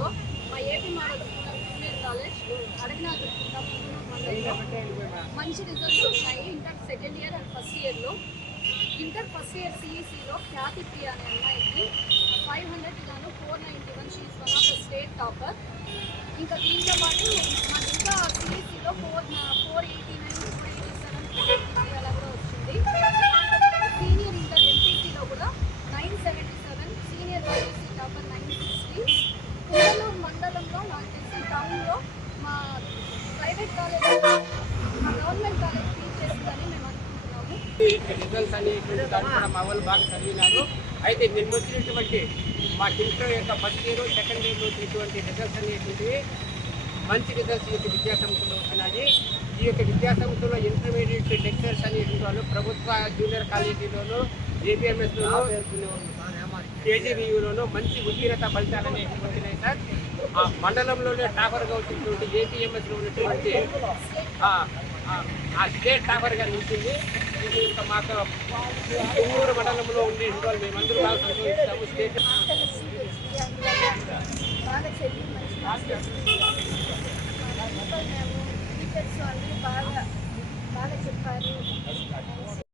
సిఈసిలో మా AP model junior college అడగనాథ్ మండలంలో మంచి రిజల్ట్స్ వచ్చాయి. Inter second year and first ఇయర్లో. ఇంటర్ ఫస్ట్ ఇయర్ సిఈసిలో ఖ్యాతి ప్రియ అనే అమ్మాయికి 500 గాను 491. She is one of the state topper. ఇంకా దీంతో పాటు మాకు ఇంకా సిఈసిలో 489, 487 అలా కూడా వచ్చింది. సీనియర్ ఇంటర్ ఎంపీసీలో కూడా 977, సీనియర్ వైఎస్సీ టాపర్ 960. కుమ్మలూరు మండలంలో నాకు తెలిసిన టౌన్లో మా ప్రైవేట్ కాలేజ్ మా గవర్నమెంట్ కాలేజ్ టీచ్ చేస్తుందని మేము అనుకుంటున్నాము. రిజల్ట్స్ అనేటువంటి దాన్ని కూడా మా వాళ్ళు బాగా చదివినారు. అయితే నిన్న వచ్చినటువంటి మా ఇంటర్ యొక్క ఫస్ట్ ఇయర్ సెకండ్ ఇయర్లో వచ్చినటువంటి రిజల్ట్స్ అనేటువంటివి మంచి రిజల్ట్స్ ఈ యొక్క విద్యాసంస్థలో ఉన్నాయి. ఈ యొక్క విద్యాసంస్థలో ఇంటర్మీడియట్ లెక్చర్స్ అనేటువంటి వాళ్ళు ప్రభుత్వ జూనియర్ కాలేజీలోనూ ఏబిఎంఎస్లోనూ కేజీబీయూలోనూ మంచి ఉత్తీర్ణత ఫలితాలు అనేవి వచ్చినాయి సార్. ఆ మండలంలోనే టాపర్గా వచ్చినటువంటి ఏపీఎంఎస్లో ఉన్నటువంటి ఆ స్టేట్ టాపర్గా నిలిచింది. ఇది ఇంకా మాకు తుమ్మూరు మండలంలో ఉండే వాళ్ళు మేమందరూ బాగా సంతోషిస్తాము. స్టేట్ టీచర్స్ అందరూ బాగా చెప్పారు.